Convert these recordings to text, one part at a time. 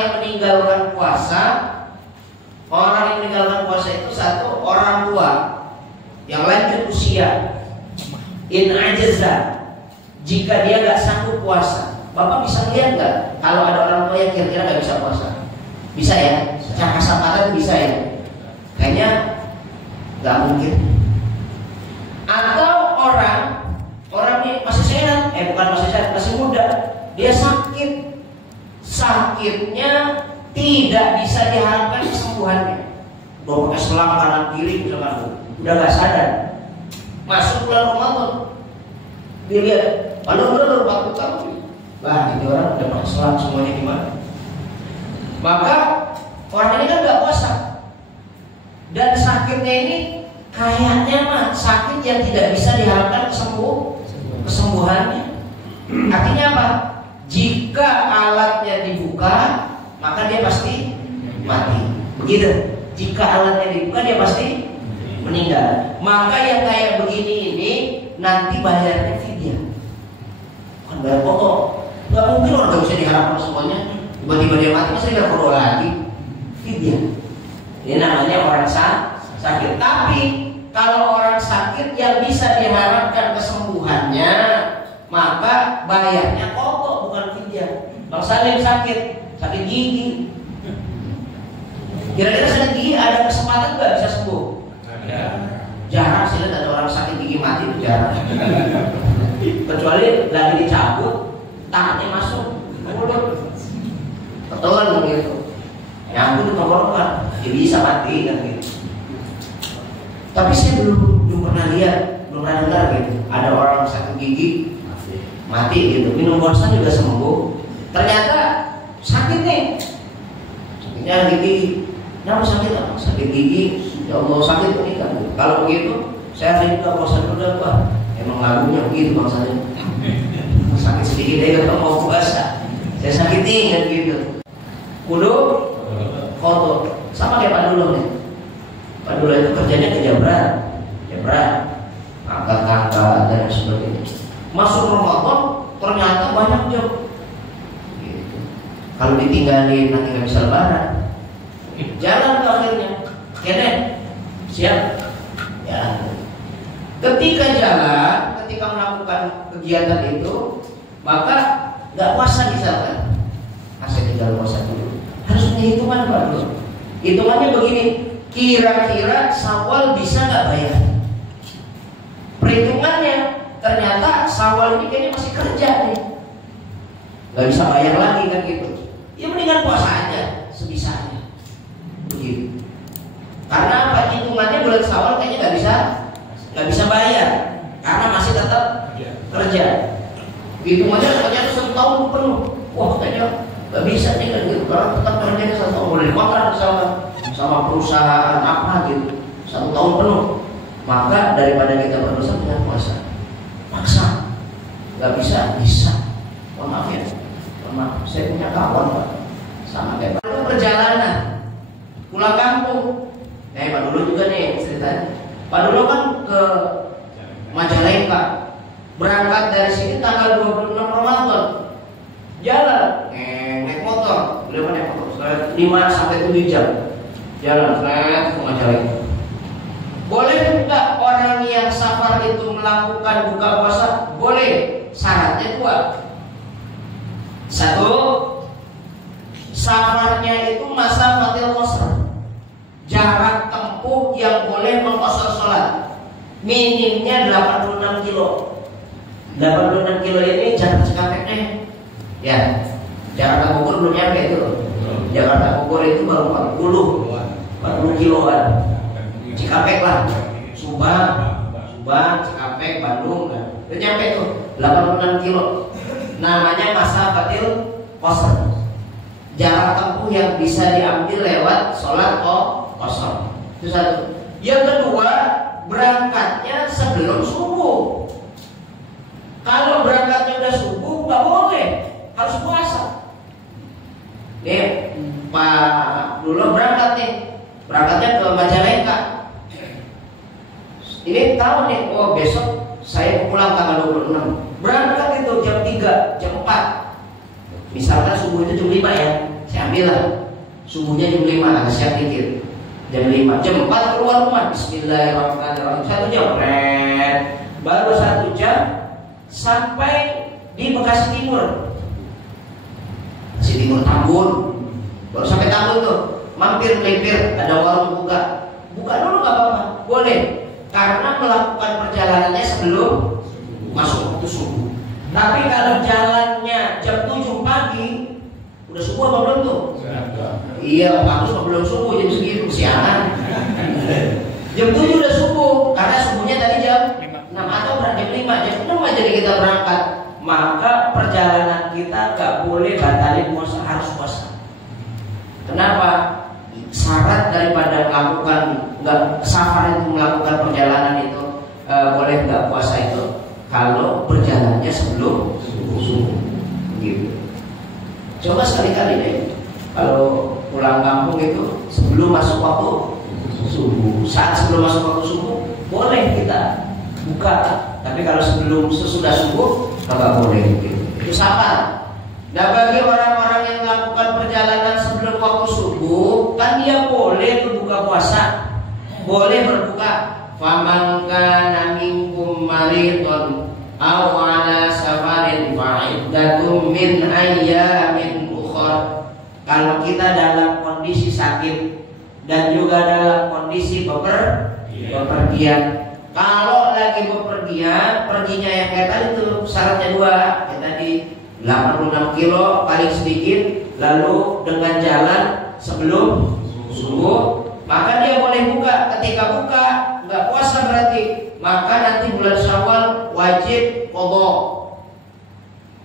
yang meninggalkan puasa, itu satu orang tua yang lanjut usia. In ajaza, jika dia nggak sanggup puasa, Bapak bisa lihat nggak kalau ada orang tua yang kira-kira nggak bisa puasa? Bisa ya? Secara kasat mata itu bisa ya? Kayaknya nggak mungkin. Atau orang ini masih sehat, bukan masih sehat, masih muda, dia sakit, sakitnya tidak bisa diharapkan kesembuhannya. Bawa pakai selang kanan kiri misalkan, udah nggak sadar. Masuk bulan Ramadan, dia lihat, baru 40 tahun. Wah, ini orang udah pakai selang semuanya gimana? Maka orang ini kan nggak puasa, dan sakitnya ini kayaknya mah sakit yang tidak bisa diharapkan kesembuhannya. Artinya apa? Jika alatnya dibuka, maka dia pasti mati. Begitu. Jika alatnya dibuka, dia pasti meninggal. Maka yang kayak begini ini nanti bayarnya fidyah. Bukan bayar pokok. Gak mungkin orang gak bisa diharapkan semuanya. Tiba-tiba dia mati, masa dia perlu lagi fidyah. Ini namanya orang sakit. Tapi kalau orang sakit yang bisa diharapkan kesembuhannya, maka bayarnya pokok bukan fidyah. Bang Salim sakit gigi. Kira-kira sakit gigi ada kesempatan nggak bisa sembuh? Ada. Jarang sih lihat ada orang sakit gigi mati, itu jarang. Kecuali lagi dicabut, tangannya masuk mulut, betul gitu. Nyambut itu tenggorokan, dia bisa mati kan gitu. Tapi saya belum pernah lihat, belum pernah dengar gitu. Ada orang sakit gigi mati gitu, minum bosan juga sembuh. Ternyata sakit nih, sakitnya gigi. Kenapa sakit apa? Sakit gigi, ya Allah sakit ini kan. Kalau begitu, saya hari ini gak puasa dulu dah Pak. Emang lagunya begitu bangsanya. Sakit sedikit aja gak mau puasa. Saya sakitin kan gitu. Kudu foto, sama kayak Pak Dulo nih. Pak Dulo itu kerjanya ke Jabran, angkat-angkat dan sebagainya. Masuk Ramadan ternyata banyak job. Gitu. Kalau ditinggalin nanti nggak bisa lebaran. Jalan ke akhirnya, keren, siap. Ya. Ketika jalan, ketika melakukan kegiatan itu, maka nggak puasa misalkan. Saya tinggal puasa dulu. Harus punya hitungan Pak Dulo. Hitungannya begini. Kira-kira Syawal bisa nggak bayar? Perhitungannya ternyata Syawal ini kayaknya masih kerja nih, nggak bisa bayar lagi kan gitu. Ya mendingan puasa aja sebisanya, begitu. Karena apa? Hitungannya bulan Syawal kayaknya nggak bisa bayar karena masih tetap kerja. Hitungannya ternyata 1 tahun penuh. Wah kayaknya nggak bisa nih kan gitu. Karena tetap kerjanya 1 tahun, boleh dikontrak misalkan sama perusahaan apa gitu 1 tahun penuh. Maka daripada kita berdosa dengan puasa, maksa nggak bisa. Mohon maaf ya, saya punya kawan Pak, sama kayak Pak. Itu perjalanan pulang kampung. Pak Dulo juga nih ceritanya. Pak Dulo kan ke Majalengka, berangkat dari sini tanggal 26 Ramadan, jalan naik motor, beliau naik motor 5 sampai 7 jam. Jalan ke Majalengka. Boleh nggak orang yang safar itu melakukan buka puasa? Boleh. Syaratnya 2. 1, safarnya itu masa fatil qasr, jarak tempuh yang boleh mengqasar sholat minimnya 86 kilo. 86 kilo ini jarak Cikampeknya. Ya, Jakarta Bogor belum nyampe itu. Jakarta Bogor itu baru 40 kiloan. Cikampek lah, Subang, Cikampek, Bandung kan. Udah nyampe tuh 86 kilo. Namanya masa fatil qasr, jarak tempuh yang bisa diambil lewat sholat qasr. Itu 1. Yang kedua, berangkatnya sebelum subuh. Kalau berangkatnya udah subuh nggak boleh, harus puasa. Nih Pak Dulo berangkatnya ke Majalengka. Ini tahu nih, oh besok saya pulang tanggal 26. Berangkat itu jam 3, jam 4. Misalkan subuh itu jam 5 ya. Saya ambillah subuhnya jam 5, agak siap dikit. Jam 5, jam 4 keluar rumah, bismillahirrahmanirrahim, 1 jam, baru 1 jam sampai di Bekasi Timur. Bekasi Timur Tambun, baru sampai Tambun tuh, mampir melipir, ada warung buka dulu nggak apa-apa, boleh, karena melakukan perjalanannya sebelum masuk waktu subuh. Tapi kalau jalannya jam 7 pagi, udah subuh apa belum tuh? Iya, bagus apa belum subuh, jam segitu siangan. Jam 7 udah subuh, karena subuhnya tadi jam 6 atau jam 5, jam 6 aja kita berangkat. Maka perjalanan kita nggak boleh batalin puasa, harus puasa. Kenapa? Syarat daripada melakukan safar itu, melakukan perjalanan itu boleh nggak puasa itu kalau berjalannya sebelum subuh. Gitu. Coba sekali-kali deh, kalau pulang kampung itu sebelum masuk waktu subuh, saat sebelum masuk waktu subuh boleh kita buka, tapi kalau sesudah subuh nggak boleh. Gitu. Itu safar. Nah, bagi orang-orang yang melakukan perjalanan sebelum waktu subuh, kan dia boleh berbuka puasa, boleh berbuka. Faman kana minkum maridun aw ala safarin fa'iddatum min ayyamin ukhra. Kalau kita dalam kondisi sakit dan juga dalam kondisi bepergian. Kalau lagi bepergian, perginya yang kayak tadi tuh syaratnya 2, kayak tadi 86 kilo paling sedikit, lalu dengan jalan sebelum subuh, maka dia boleh buka. Ketika buka nggak puasa berarti, maka nanti bulan Syawal wajib qadha,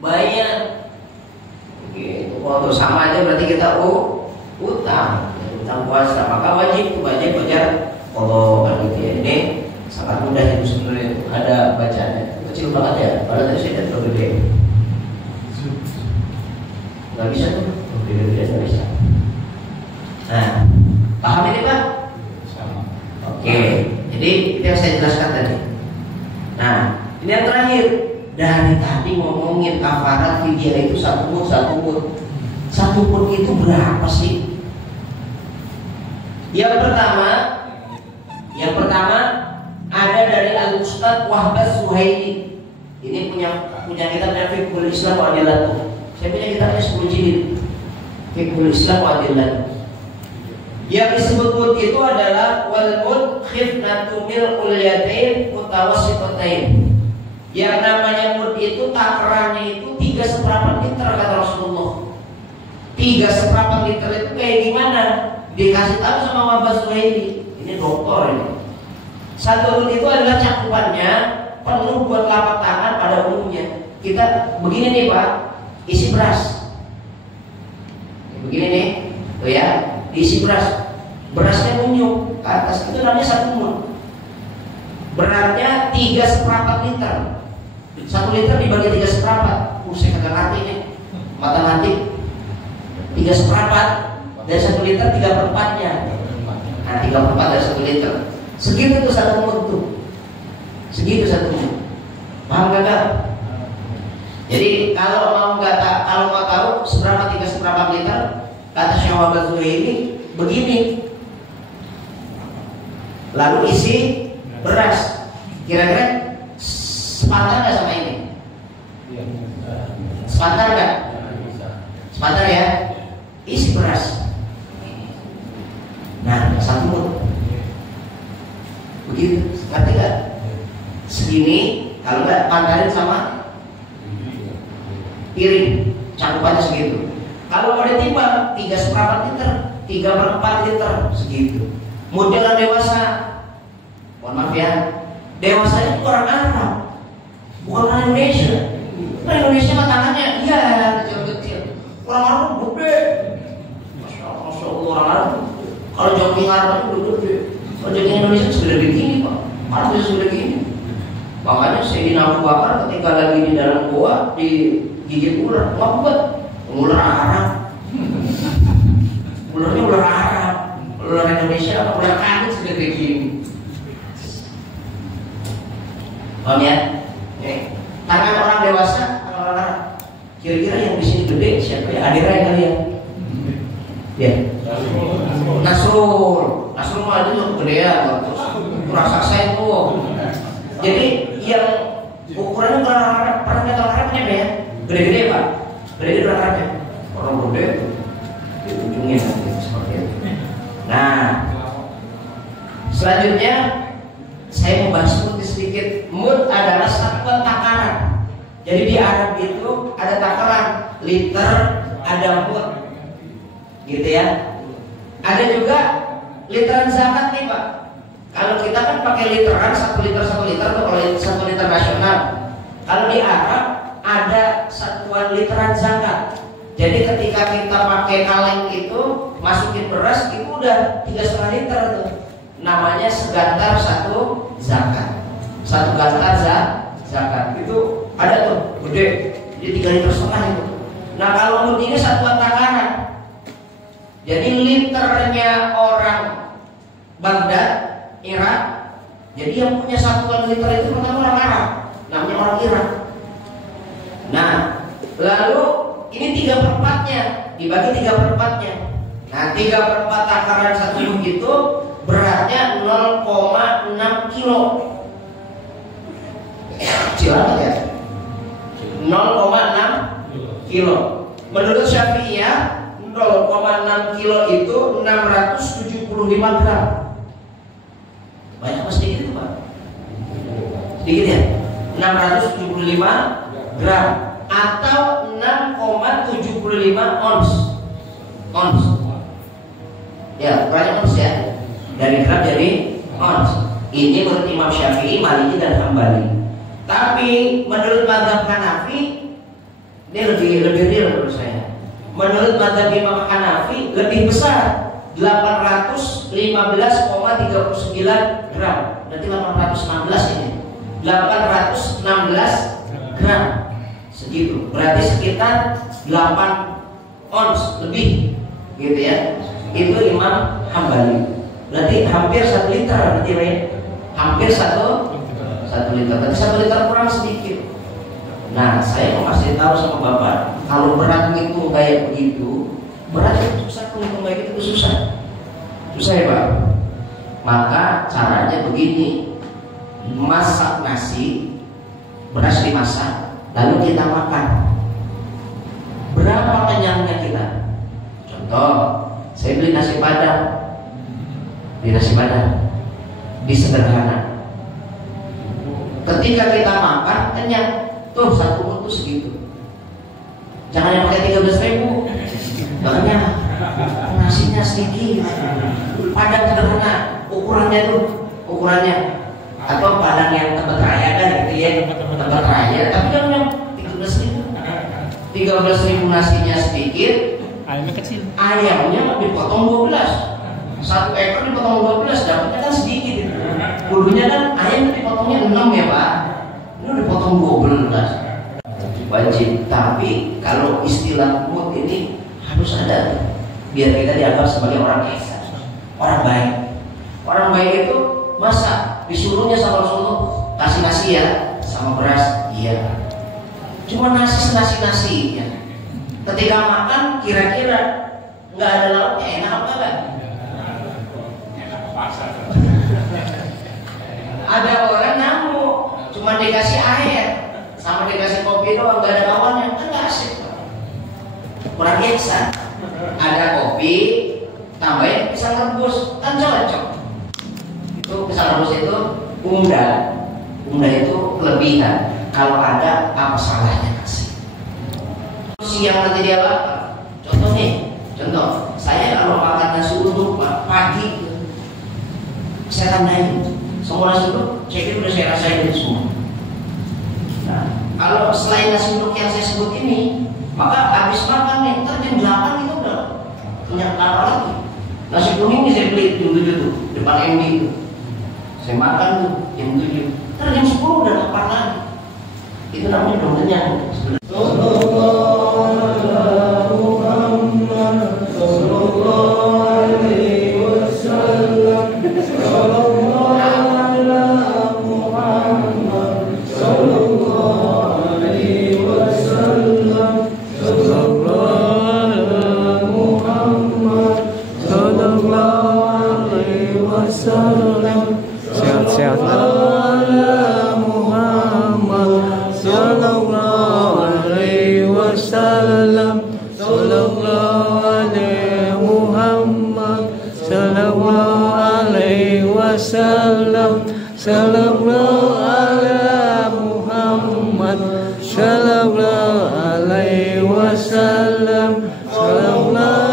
bayar. Gitu. Kalau sama aja berarti kita utang puasa, maka wajib bayar qadha kan gitu ya. Ini sangat mudah itu sebenarnya, ada bacanya kecil banget ya, padahal tadi saya tidak gede. Nggak bisa tuh, gede-gede nggak bisa. Nah, paham ini Pak? Oke, jadi itu yang saya jelaskan tadi. Nah, ini yang terakhir. Dari tadi ngomongin kafarat fidyah itu satu mud itu berapa sih? Yang pertama ada dari Al-Ustadz Wahbaz Suhaili. Ini punya kitab Fiqhul Islam wa Adillatuh. Saya punya kitabnya 10 jilid, Fiqhul Islam wa Adillatuh. Yang disebut mud itu adalah wal mud khifnatu mil'ul yatain mutawassitatain. Yang namanya mud itu takarannya itu 3/4 liter kata Rasulullah. 3/4 liter itu kayak gimana? Dikasih tahu sama Wahbaz Suhaili. Ini dokter ini. 1 mud itu adalah cakupannya penuh buat telapak tangan pada umumnya. Kita begini nih Pak, isi beras. Begini nih, tuh ya, diisi beras. Berasnya munyuk ke atas, itu namanya 1 mud. Beratnya 3/4 liter. 1 liter dibagi 3/4. Saya kagak ngerti nih, matematik. 3/4 dari 1 liter 3/4-nya. Nah, 3/4 dari 1 liter. Segitu tuh 1 mud tuh. Segitu 1 mud. Paham gak? Jadi kalau mau tahu seberapa 3/4 liter, kata Syekh Wahbaz Suhaili begini. Lalu isi beras. Kira-kira sepadan nggak sama ini? Sepadan nggak? Sepadan ya. Isi beras. Nah, 1 mud. Begitu. Ngerti nggak? Segini. Kalau nggak pandarin sama piring, cakupannya segitu. Kalau mau ditimbang 3/4 liter, 3/4 liter segitu. Modelan dewasa, mohon maaf ya, dewasanya itu orang Arab, bukan orang Indonesia. Orang Indonesia mah tangannya iya kecil-kecil, orang Arab gede. Masya Allah orang Arab. Kalau jogging Arab itu gede. Kalau jogging Indonesia sudah begini Pak, Arab bisa sudah begini. Makanya Sayyidina Abu Bakar ketika lagi di dalam gua digigit ular, ular Arab. Ularnya ular Arab, ular Indonesia, ular kandung segede gini. Paham ya? Tangan orang dewasa, tangan orang Arab. Kira-kira yang di sini gede siapa ya? Adira yang kalian? gede-gedean terus raksasa itu. Jadi yang ukurannya perannya karakternya ya gede-gede Pak, gede-gede karakternya orang gede di ujungnya nanti seperti itu. Nah, selanjutnya saya mau bahas mud sedikit. Mud adalah satuan takaran. Jadi di Arab itu ada takaran liter, ada mud, gitu ya. Ada juga literan zakat nih Pak. Kalau kita kan pakai literan 1 liter tuh kalau 1 liter nasional. Kalau di Arab ada satuan literan zakat. Jadi ketika kita pakai kaleng itu masukin beras itu udah 3,5 liter tuh. Namanya segantar 1 zakat. 1 gantar zakat itu ada tuh gede. Jadi 3,5 liter itu. Nah kalau mud ini satuan takaran. Jadi liternya orang Baghdad, Irak. Jadi yang punya satuan liter itu pertama orang Arab, namanya orang Irak. Nah, lalu ini 3/4-nya dibagi 3/4-nya. Nah, 3/4 takaran 1 mud itu beratnya 0,6 kilo. Kecil banget ya. 0,6 kilo. Menurut Syafi'iyah 0,6 kilo itu 675 gram. Banyak apa sedikit itu Pak? Sedikit ya? 675 gram atau 6,75 ons. Ons. Ya, banyak ons ya. Dari gram jadi ons. Ini menurut Imam Syafi'i, Maliki dan Hambali. Tapi menurut mazhab Hanafi ini lebih real menurut saya. Menurut mazhab Imam Hanafi lebih besar, 815,39 gram. Berarti 816 ini. 816 gram. Segitu. Berarti sekitar 8 ons lebih. Gitu ya. Itu Imam Hambali. Berarti hampir 1 liter berarti ya. Hampir 1 liter. Berarti 1 liter kurang sedikit. Nah, saya mau kasih tahu sama Bapak, kalau berat itu kayak begitu, berat itu susah, kalau kayak gitu susah. Susah ya Pak. Maka caranya begini, masak nasi, beras dimasak, lalu kita makan. Berapa kenyangnya kita? Contoh, saya beli nasi padang, di sederhana. Ketika kita makan kenyang. Tuh 1 mud tuh segitu. Jangan yang pakai 13.000. Makanya nasinya sedikit. Padang sederhana. Ukurannya atau padang yang tempat raya kan gitu ya. Tempat raya. Tapi kan yang 13.000 nasinya sedikit. Ayamnya kecil. Ayamnya dipotong 12. 1 ekor dipotong 12, dapatnya kan sedikit. Dulunya kan ayam dipotongnya 6 ya Pak. Ini dipotong 12 wajib. Tapi kalau istilah mud ini harus ada biar kita dianggap sebagai orang ihsan, orang baik. Orang baik itu masa disuruhnya sama Rasulullah kasih nasi ya sama beras, iya. Cuma nasi ya. Ketika makan kira-kira nggak ada lauknya, enak apa enggak? Ada orang ngamuk cuma dikasih air sama dikasih kopi doang, gak ada lawannya, kan gak asik. Kurang ihsan. Ada kopi tambahin pisang rebus, kan cocok. Itu pisang rebus itu unda itu kelebihan. Kalau ada apa salahnya kasih. Siang nanti dia lapar. Contoh saya kalau makan nasi uduk pagi saya tandain semua nasi uduk, saya udah saya rasain itu semua. Nah, kalau selain nasi uduk yang saya sebut ini, maka habis makan nih, ntar jam 8 itu udah punya lapar lagi. Nasi kuning ini saya beli jam 7 tuh, depan MD itu. Saya makan tuh jam 7, ntar jam 10 udah lapar lagi. Itu namanya belum kenyang. So Sehat-sehat. Muhammad sallallahu alaihi wasallam. Sallallahu alaihi Muhammad sallallahu alaihi wasallam. Sallallahu alaihi Muhammad sallallahu alaihi wasallam. Sallallahu